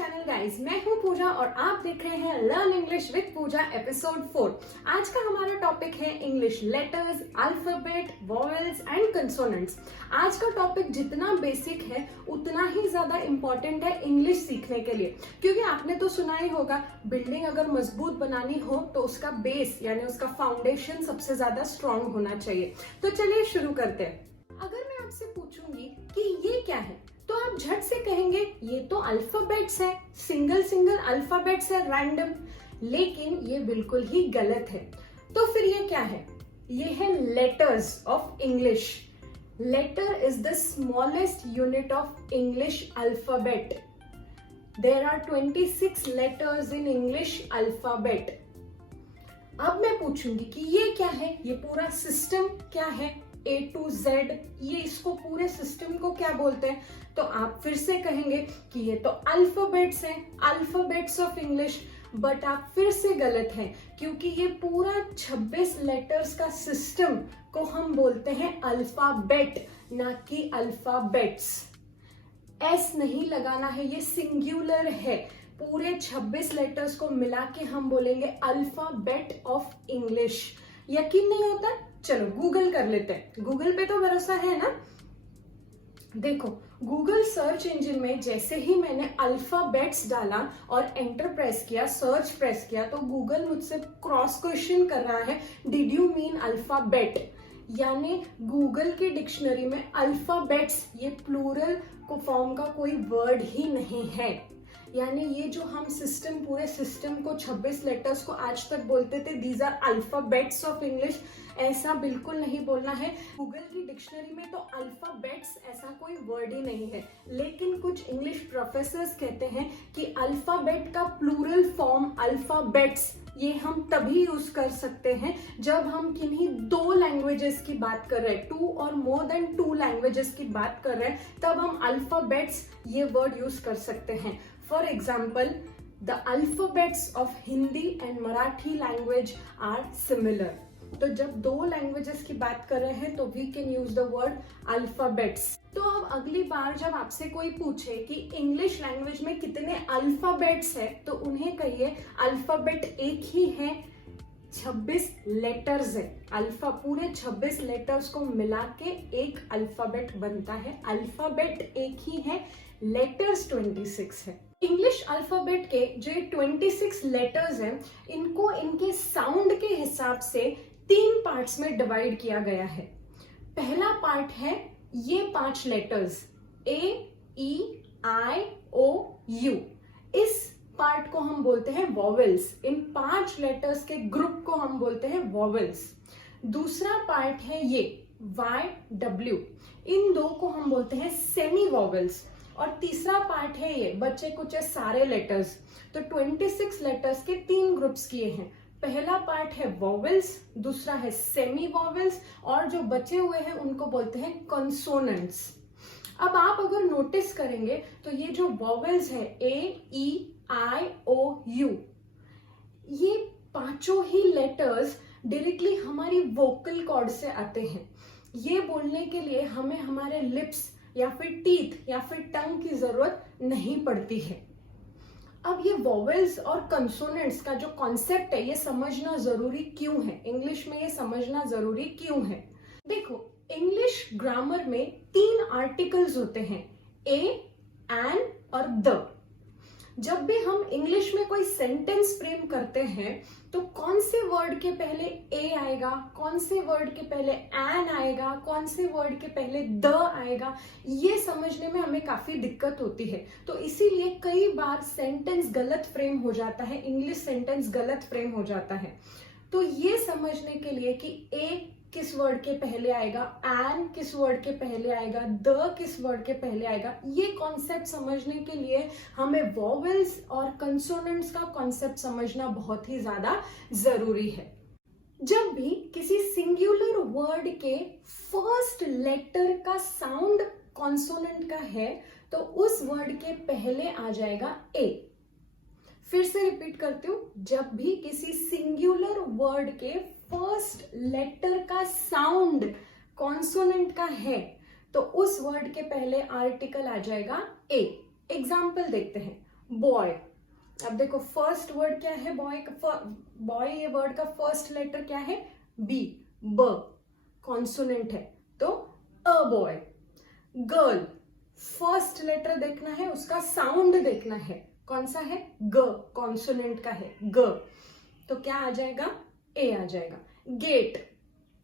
Channel guys, मैं हूं पूजा और आप देख रहे हैं learn English with Pooja episode 4। आज का हमारा टॉपिक है English letters, alphabet, vowels and consonants. आज का टॉपिक जितना बेसिक है उतना ही ज्यादा इम्पोर्टेंट है इंग्लिश सीखने के लिए, क्योंकि आपने तो सुना ही होगा बिल्डिंग अगर मजबूत बनानी हो तो उसका बेस यानी उसका फाउंडेशन सबसे ज्यादा स्ट्रांग होना चाहिए। तो चलिए शुरू करते हैं। अगर मैं आपसे पूछूंगी कि ये क्या है तो आप झट से कहेंगे ये तो अल्फाबेट्स है, सिंगल सिंगल अल्फाबेट्स है रैंडम, लेकिन ये बिल्कुल ही गलत है। तो फिर ये क्या है? ये है letters of English. Letter is the smallest unit of English alphabet. There are 26 letters in English alphabet. अब मैं पूछूंगी कि ये क्या है, ये पूरा सिस्टम क्या है, A to Z, ये इसको पूरे सिस्टम को क्या बोलते हैं? तो आप फिर से कहेंगे कि ये तो अल्फाबेट्स हैं, अल्फाबेट्स ऑफ इंग्लिश। बट आप फिर से गलत हैं, क्योंकि ये पूरा 26 लेटर्स का सिस्टम को हम बोलते हैं अल्फाबेट, ना कि अल्फाबेट्स। एस नहीं लगाना है, ये सिंगुलर है। पूरे 26 लेटर्स को मिला के हम बोलेंगे अल्फाबेट ऑफ इंग्लिश। यकीन नहीं होता? चलो गूगल कर लेते हैं। गूगल पे तो भरोसा है ना। देखो, गूगल सर्च इंजन में जैसे ही मैंने अल्फाबेट्स डाला और एंटर प्रेस किया, सर्च प्रेस किया, तो गूगल मुझसे क्रॉस क्वेश्चन कर रहा है, डिड यू मीन अल्फाबेट? यानी गूगल की डिक्शनरी में अल्फाबेट्स ये प्लूरल को फॉर्म का कोई वर्ड ही नहीं है। यानी ये जो हम सिस्टम, पूरे सिस्टम को 26 लेटर्स को आज तक बोलते थे these are alphabets of English, ऐसा बिल्कुल नहीं बोलना है। गूगल की डिक्शनरी में तो अल्फाबेट्स ऐसा कोई वर्ड ही नहीं है, लेकिन कुछ इंग्लिश प्रोफेसर्स कहते हैं कि अल्फाबेट का प्लूरल फॉर्म अल्फाबेट्स ये हम तभी यूज कर सकते हैं जब हम किन्हीं दो लैंग्वेजेस की बात कर रहे हैं, 2 और मोर देन 2 लैंग्वेजेस की बात कर रहे हैं, तब हम अल्फाबेट्स ये वर्ड यूज कर सकते हैं। For example, the alphabets of Hindi and Marathi language are similar. तो जब दो लैंग्वेजेस की बात कर रहे हैं तो we can use the word alphabets. तो अब अगली बार जब आपसे कोई पूछे कि इंग्लिश लैंग्वेज में कितने अल्फाबेट्स है, तो उन्हें कहिए अल्फाबेट एक ही है, 26 लेटर्स है। अल्फा पूरे 26 लेटर्स को मिला के एक अल्फाबेट बनता है। अल्फाबेट एक ही है, लेटर्स 26 है। इंग्लिश अल्फाबेट के जो 26 लेटर्स हैं, इनको इनके साउंड के हिसाब से 3 पार्ट्स में डिवाइड किया गया है। पहला पार्ट है ये 5 letters A, E, I, O, U। इस पार्ट को हम बोलते हैं वॉवेल्स। इन 5 लेटर्स के ग्रुप को हम बोलते हैं वॉवेल्स। दूसरा पार्ट है ये Y, W। इन दो को हम बोलते हैं सेमी वॉवेल्स। और तीसरा पार्ट है ये बच्चे कुछ सारे लेटर्स। तो 26 लेटर्स के 3 ग्रुप्स किए हैं। पहला पार्ट है वॉवेल्स, दूसरा है सेमी वॉवेल्स, और जो बचे हुए हैं उनको बोलते हैं कंसोनेंट्स। अब आप अगर नोटिस करेंगे तो ये जो वॉवेल्स है A, E, I, O, U, ये पांचों ही लेटर्स डायरेक्टली हमारी वोकल कॉर्ड से आते हैं। ये बोलने के लिए हमें हमारे लिप्स या फिर टीथ या फिर टंग की जरूरत नहीं पड़ती है। अब ये वॉवेल्स और कंसोनेंट्स का जो कॉन्सेप्ट है ये समझना जरूरी क्यों है? इंग्लिश में ये समझना जरूरी क्यों है? देखो, इंग्लिश ग्रामर में 3 आर्टिकल्स होते हैं, ए, एन और द। जब भी हम इंग्लिश में कोई सेंटेंस फ्रेम करते हैं तो कौन से वर्ड के पहले ए आएगा, कौन से वर्ड के पहले एन आएगा, कौन से वर्ड के पहले द आएगा, ये समझने में हमें काफी दिक्कत होती है। तो इसीलिए कई बार सेंटेंस गलत फ्रेम हो जाता है, इंग्लिश सेंटेंस गलत फ्रेम हो जाता है। तो ये समझने के लिए कि ए किस वर्ड के पहले आएगा, एन किस वर्ड के पहले आएगा, द किस वर्ड के पहले आएगा, ये कॉन्सेप्ट समझने के लिए हमें वॉवेल्स और कंसोनेंट्स का कॉन्सेप्ट समझना बहुत ही ज्यादा जरूरी है। जब भी किसी सिंगुलर वर्ड के फर्स्ट लेटर का साउंड कॉन्सोनेंट का है तो उस वर्ड के पहले आ जाएगा ए। फिर से रिपीट करती हूं, जब भी किसी सिंगुलर वर्ड के फर्स्ट लेटर का साउंड कॉन्सोनेंट का है तो उस वर्ड के पहले आर्टिकल आ जाएगा ए। एग्जाम्पल देखते हैं। बॉय। अब देखो फर्स्ट वर्ड क्या है बॉय का, बॉय ये वर्ड का फर्स्ट लेटर क्या है, बी, ब, कॉन्सोनेंट है तो a boy. Girl, first letter देखना है, उसका साउंड देखना है, कौन सा है, ग, कॉन्सोनेंट का है ग, तो क्या आ जाएगा, ए आ जाएगा। गेट,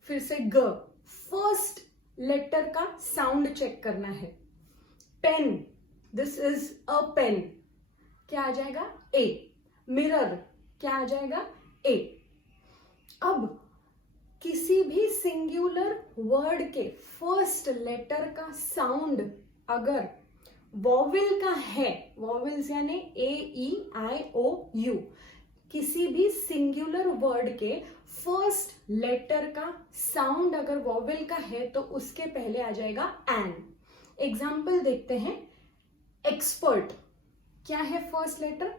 फिर से ग, फर्स्ट लेटर का साउंड चेक करना है। Pen, this is a pen, क्या आ जाएगा, ए। मिरर, क्या आ जाएगा, ए। अब किसी भी सिंगुलर वर्ड के फर्स्ट लेटर का साउंड अगर वॉवेल का है, वॉवेल्स यानी ए, ई, आई, ओ, यू, किसी भी सिंगुलर वर्ड के फर्स्ट लेटर का साउंड अगर वॉवेल का है तो उसके पहले आ जाएगा एन। एग्जाम्पल देखते हैं। एक्सपर्ट, क्या है फर्स्ट लेटर,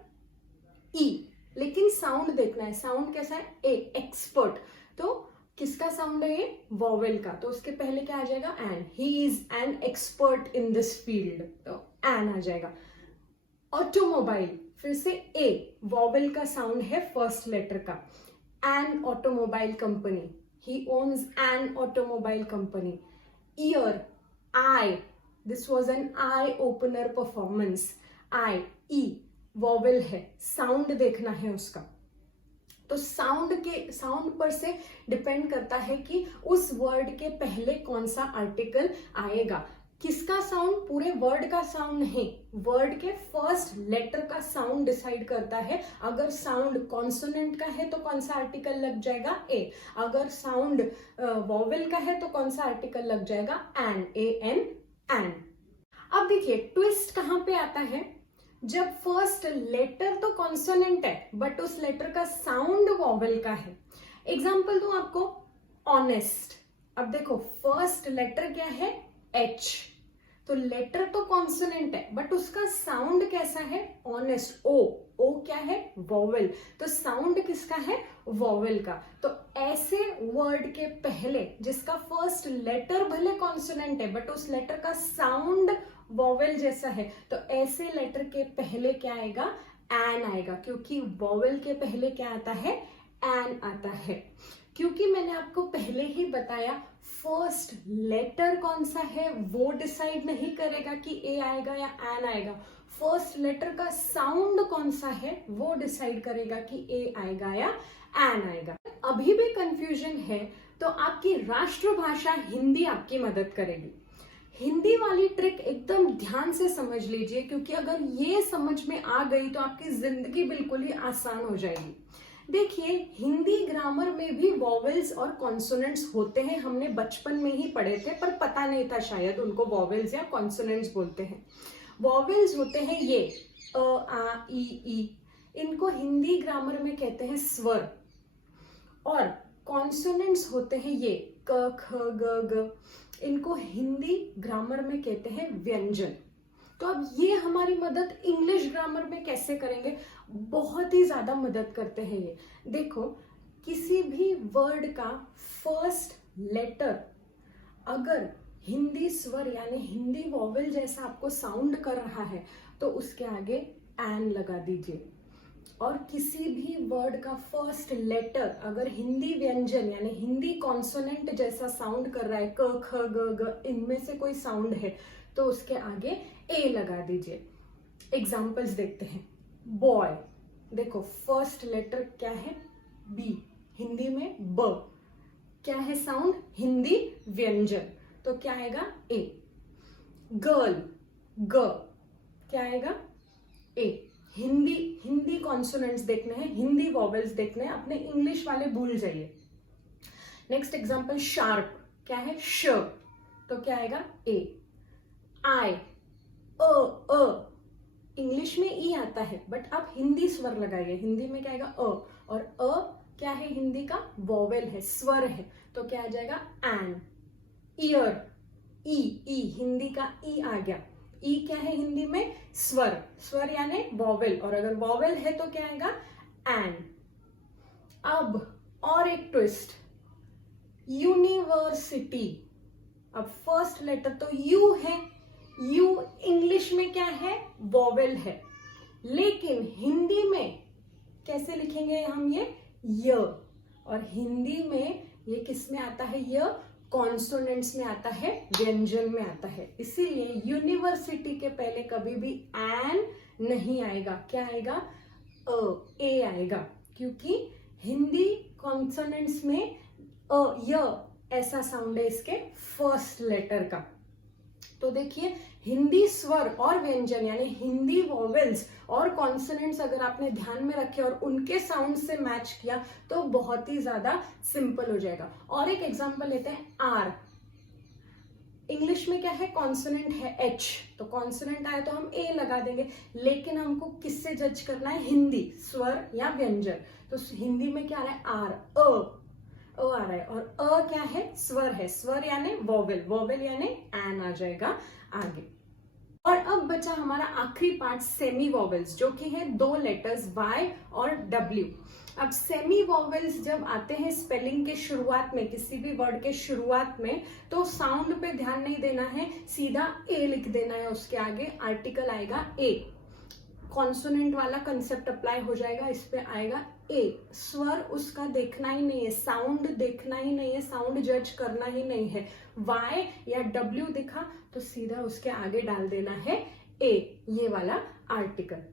ई, लेकिन साउंड देखना है, साउंड कैसा है, ए, एक्सपर्ट, तो किसका साउंड है ये, वॉवेल का, तो उसके पहले क्या आ जाएगा, an. He is an expert in this field, तो एन आ जाएगा। ऑटोमोबाइल, फिर से ए, वॉवेल का साउंड है फर्स्ट लेटर का, an automobile company, he owns an automobile company. Ear, eye, this was an eye opener performance, eye, E, vowel है, sound देखना है उसका, तो साउंड पर से डिपेंड करता है कि उस वर्ड के पहले कौन सा आर्टिकल आएगा। किसका साउंड, पूरे वर्ड का साउंड नहीं, वर्ड के फर्स्ट लेटर का साउंड डिसाइड करता है। अगर साउंड कॉन्सोनेंट का है तो कौन सा आर्टिकल लग जाएगा, ए। अगर साउंड वॉवेल का है तो कौन सा आर्टिकल लग जाएगा, एन, ए एन, एन। अब देखिए ट्विस्ट कहां पे आता है, जब फर्स्ट लेटर तो कॉन्सोनेंट है बट उस लेटर का साउंड वॉवेल का है। एग्जाम्पल दूं आपको, ऑनेस्ट। अब देखो फर्स्ट लेटर क्या है, एच, तो लेटर तो कॉन्सोनेंट है बट उसका साउंड कैसा है, ऑनेस्ट, ओ, ओ क्या है, वॉवेल, तो साउंड किसका है, वॉवेल का। तो ऐसे वर्ड के पहले जिसका फर्स्ट लेटर भले कॉन्सोनेंट है बट उस लेटर का साउंड वॉवेल जैसा है, तो ऐसे लेटर के पहले क्या आएगा, एन आएगा, क्योंकि वॉवेल के पहले क्या आता है, एन आता है। क्योंकि मैंने आपको पहले ही बताया फर्स्ट लेटर कौन सा है वो डिसाइड नहीं करेगा कि ए आएगा या एन आएगा, फर्स्ट लेटर का साउंड कौन सा है वो डिसाइड करेगा कि ए आएगा या एन आएगा। अभी भी कंफ्यूजन है तो आपकी राष्ट्रभाषा हिंदी आपकी मदद करेगी। हिंदी वाली ट्रिक एकदम ध्यान से समझ लीजिए, क्योंकि अगर ये समझ में आ गई तो आपकी जिंदगी बिल्कुल ही आसान हो जाएगी। देखिए हिंदी ग्रामर में भी वॉवेल्स और कॉन्सोनेंट्स होते हैं, हमने बचपन में ही पढ़े थे पर पता नहीं था शायद उनको वॉवेल्स या कॉन्सोनेंट्स बोलते हैं। वॉवेल्स होते हैं ये अ, आ, ई, इनको हिंदी ग्रामर में कहते हैं स्वर, और कॉन्सोनेंट्स होते हैं ये क, ख, ग, ग, इनको हिंदी ग्रामर में कहते हैं व्यंजन। तो अब ये हमारी मदद इंग्लिश ग्रामर में कैसे करेंगे, बहुत ही ज्यादा मदद करते हैं ये। देखो किसी भी वर्ड का फर्स्ट लेटर अगर हिंदी स्वर यानी हिंदी वॉवेल जैसा आपको साउंड कर रहा है तो उसके आगे एन लगा दीजिए। और किसी भी वर्ड का फर्स्ट लेटर अगर हिंदी व्यंजन यानी हिंदी कॉन्सोनेंट जैसा साउंड कर रहा है, क, ख, ग, ग, इनमें से कोई साउंड है तो उसके आगे ए लगा दीजिए। एग्जाम्पल्स देखते हैं। बॉय, देखो फर्स्ट लेटर क्या है, बी, हिंदी में ब, क्या है साउंड, हिंदी व्यंजन, तो क्या आएगा, ए। गर्ल, ग, क्या आएगा, ए। हिंदी कॉन्सोनेंट्स देखने हैं, हिंदी वॉवेल्स देखने हैं, अपने इंग्लिश वाले भूल जाइए। नेक्स्ट एग्जांपल, शार्प, क्या है, श, तो क्या आएगा, ए। आई, अ, इंग्लिश में ई आता है बट आप हिंदी स्वर लगाइए, हिंदी में क्या आएगा, अ, और अ क्या है, हिंदी का वॉवेल है, स्वर है, तो क्या आ जाएगा, एन। ईयर, ई, हिंदी का ई आ गया, ई क्या है हिंदी में, स्वर यानी वॉवेल, और अगर वॉवेल है तो क्या आएगा, एन। अब और एक ट्विस्ट, यूनिवर्सिटी, अब फर्स्ट लेटर तो यू है, यू इंग्लिश में क्या है, वॉवेल है, लेकिन हिंदी में कैसे लिखेंगे हम ये य, और हिंदी में ये किस में आता है, य कॉन्सोनेंट्स में आता है, व्यंजन में आता है। इसीलिए यूनिवर्सिटी के पहले कभी भी एन नहीं आएगा, क्या आएगा, ए आएगा, क्योंकि हिंदी कॉन्सोनेंट्स में य ऐसा साउंड है इसके फर्स्ट लेटर का। तो देखिए हिंदी स्वर और व्यंजन यानी हिंदी वॉवेल्स और कॉन्सोनेंट्स अगर आपने ध्यान में रखे और उनके साउंड से मैच किया तो बहुत ही ज्यादा सिंपल हो जाएगा। और एक एग्जांपल लेते हैं, आर। इंग्लिश में क्या है, कॉन्सोनेंट है एच, तो कॉन्सोनेंट आया तो हम ए लगा देंगे, लेकिन हमको किससे जज करना है, हिंदी स्वर या व्यंजन। तो हिंदी में क्या आ रहा है, आर, आ रहा है, और क्या है, स्वर है, स्वर यानी वॉवेल, वॉवेल यानी एन आ जाएगा आगे। और अब बचा हमारा आखिरी पार्ट, सेमी वॉवेल्स, जो कि है 2 लेटर्स Y और W। अब सेमी वॉवेल्स जब आते हैं स्पेलिंग के शुरुआत में, किसी भी वर्ड के शुरुआत में, तो साउंड पे ध्यान नहीं देना है, सीधा ए लिख देना है, उसके आगे आर्टिकल आएगा ए, कॉन्सोनेंट वाला कंसेप्ट अप्लाई हो जाएगा, इस पे आएगा ए। स्वर उसका देखना ही नहीं है, साउंड देखना ही नहीं है, साउंड जज करना ही नहीं है। Y या W दिखा तो सीधा उसके आगे डाल देना है ए, ये वाला आर्टिकल।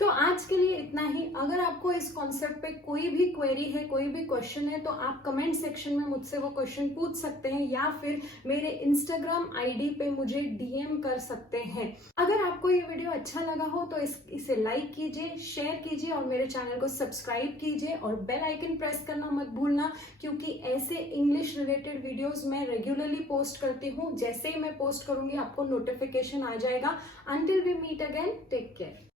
तो आज के लिए इतना ही। अगर आपको इस कॉन्सेप्ट पे कोई भी क्वेरी है, कोई भी क्वेश्चन है, तो आप कमेंट सेक्शन में मुझसे वो क्वेश्चन पूछ सकते हैं, या फिर मेरे इंस्टाग्राम आईडी पे मुझे डीएम कर सकते हैं। अगर आपको ये वीडियो अच्छा लगा हो तो इसे लाइक कीजिए, शेयर कीजिए और मेरे चैनल को सब्सक्राइब कीजिए और बेल आइकन प्रेस करना मत भूलना, क्योंकि ऐसे इंग्लिश रिलेटेड वीडियोज मैं रेगुलरली पोस्ट करती हूँ। जैसे ही मैं पोस्ट करूंगी आपको नोटिफिकेशन आ जाएगा। Until we meet again, take care.